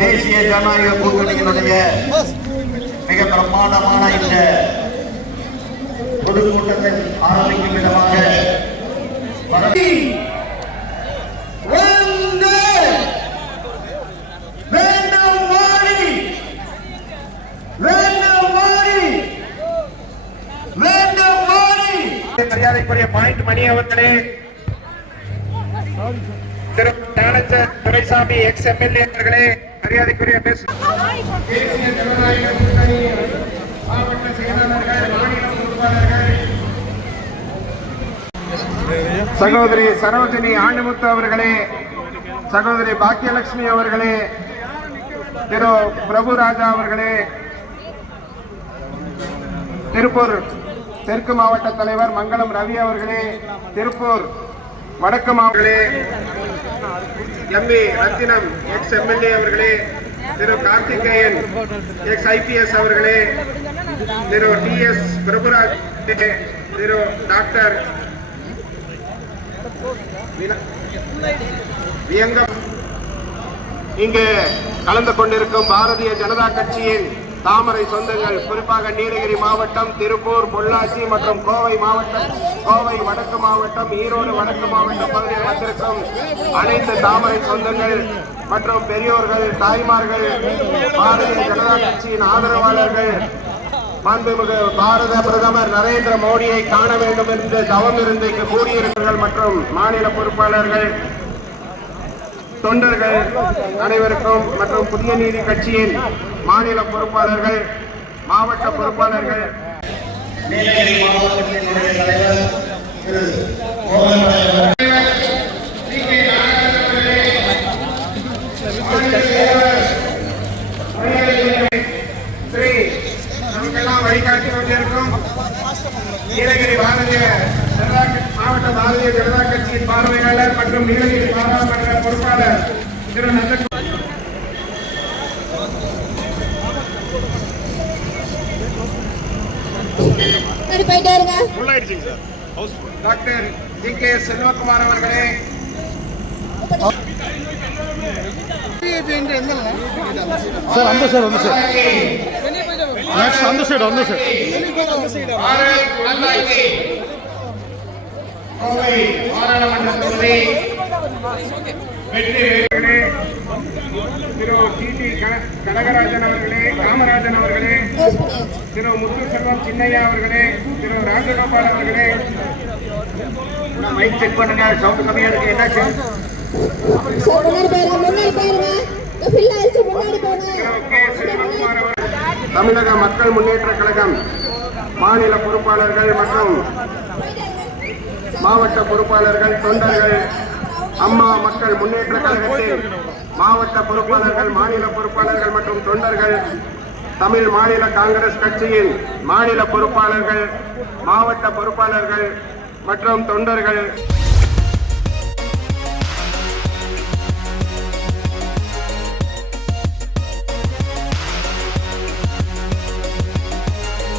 தேசிய ஜனநாயக கூட்டணியினுடைய மிக பிரமாண்டமான இந்த பொதுக்கூட்டத்தை ஆரம்பிக்கும் விதமாக மரியாதைக்குரிய பாயிண்ட் மணி அவர்களே, திரு துரைசாமி எக்ஸ் எம்எல்ஏ அவர்களே, மரியாதைக்குரிய தேசிய ஜனநாயக கூட்டணி மாவட்ட செயலாளர்கள், மாநில பொறுப்பாளர்கள், சகோதரி சரோஜினி ஆண்டிமுத்து அவர்களே, சகோதரி பாக்கியலட்சுமி அவர்களே, திரு பிரபுராஜா அவர்களே, திருப்பூர் தெற்கு மாவட்ட தலைவர் மங்களம் ரவி அவர்களே, திருப்பூர் வடக்கு மாவட்டங்களே, எம்பி ரத்தினம் எக்ஸ் எம்எல்ஏ அவர்களே, திரு கார்த்திகேயன் எக்ஸ் ஐபிஎஸ் அவர்களே, திரு டிஎஸ் பிரபுராஜ், திரு டாக்டர் வியங்கம், இங்கு கலந்து கொண்டிருக்கும் பாரதிய ஜனதா கட்சியின் தாமரை சொந்தங்கள், குறிப்பாக நீலகிரி மாவட்டம், திருப்பூர், பொள்ளாச்சி மற்றும் கோவை மாவட்டம், கோவை வடக்கு மாவட்டம், ஈரோடு வடக்கு மாவட்டம் பகுதியில் வந்திருக்கும் அனைத்து தாமரை சொந்தங்கள் மற்றும் பெரியோர்கள், தாய்மார்கள், பாரதிய ஜனதா கட்சியின் ஆதரவாளர்கள், மாண்புமிகு பாரத பிரதமர் நரேந்திர மோடியை காண வேண்டும் என்று தவம் இருந்து கூடியிருக்கிறார்கள் மற்றும் மாநில பொறுப்பாளர்கள், தொண்டர்கள் அனைவருக்கும் மற்றும் புதிய நீதி கட்சியின் மாநில பொறுப்பாளர்கள், மாவட்ட பொறுப்பாளர்கள், நீலகிரி மாவட்டத்தினுடைய தலைவர் திரு வழிகாட்டி கொண்டிருக்கும் நீலகிரி மாவட்ட பாரதிய ஜனதா கட்சியின் பார்வையாளர் மற்றும் நீலகிரி பாராளுமன்ற பொறுப்பாளர் Thiru Nandakumar, doctor G K Selvakumar அவர்களே, சார் அந்த சார் வந்து சார் நெக்ஸ்ட் அந்த சைடு கோவை பாராளுமன்ற தொகுதி வெற்றி திரு டி கனகராஜன் அவர்களே, காமராஜன் அவர்களே, திரு முத்துசெல்வம் சின்னையா அவர்களே, திரு ராஜகோபால் அவர்களே, மைக் செக் பண்ணுங்க, சவுண்ட் கம்மியா இருக்கு, என்னாச்சு? தமிழக மக்கள் முன்னேற்ற கழகம் மாநில பொறுப்பாளர்கள் மற்றும் மாவட்ட பொறுப்பாளர்கள், தொண்டர்கள், அம்மா மக்கள் முன்னேற்ற கழகத்தின் மாவட்ட பொறுப்பாளர்கள், மாநில பொறுப்பாளர்கள் மற்றும் தொண்டர்கள், தமிழ் மாநில காங்கிரஸ் கட்சியின் மாநில பொறுப்பாளர்கள், மாவட்ட பொறுப்பாளர்கள் மற்றும் தொண்டர்கள்